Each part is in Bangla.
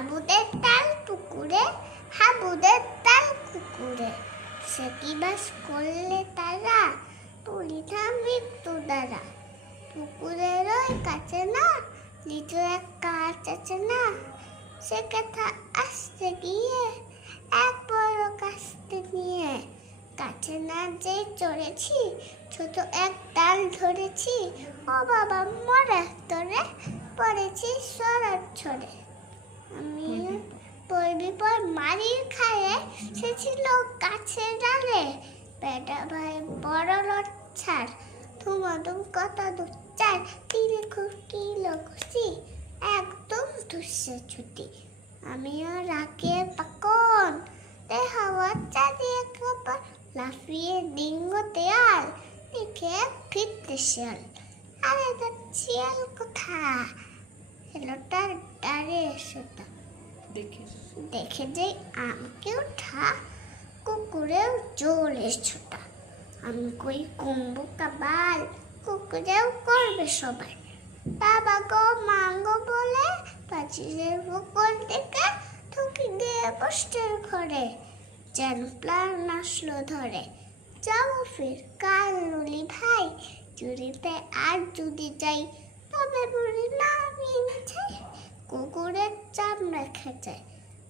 হাবুদের তাল পুকুরে, হাবুদের তাল কুকুরে, সে কি বাস করলে তারা, তুলিটা মৃত্যু দ্বারা। পুকুরের ওই কাছে না লিচু এক গাছ আছে না, সে কথা আসতে গিয়ে এক বড় কাস্তে নিয়ে, কাছে না যে চড়েছি ছোট এক ডাল ধরেছি, ও বাবা মরে তোরে পড়েছি সরার ছড়ে। আমি পড়বি পর মারির খায়ে, সে ছিল গাছের ডালে, বেটা ভাই বড় লচ্ছার, ধুমাধুম কথা দুচ্চার, তিলে খুশকি খুশি একদম দুঃসে ছুটি। আমিও রাগে পাকন, তে হাওয়া চালিয়ে কাপড়, লাফিয়ে ডিঙ্গ দেয়াল, লিখে ফিরতে শিয়াল। আরে তার শিয়াল কোথা এলো তার ডারে সেটা, দেখে যে আমাকে উঠা, কুকুরেও চলে ছোটা। আমি কই কুম্বু কাবাল, কুকুরেও করবে সবাই, বাবা গো মাঙ্গো বলে পাঁচিলের পুকুর থেকে ঠুকি দিয়ে পোস্টের ঘরে, যেন প্লান আসলো ধরে। যাও ফির কাল নলি ভাই, চুরিতে আর যদি যাই, তবে বলি না আমি চাই, কুকুরের চামড়া খেতে।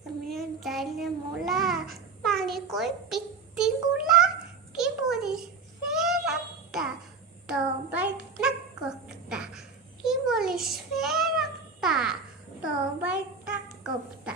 আমি যাইলে মোলা, মালিক ওই পিত্তিগুলা, কি বলিস ফের একটা, তবাই না কক্তা, কি বলিস ফের একটা, তবাই না কক্তা।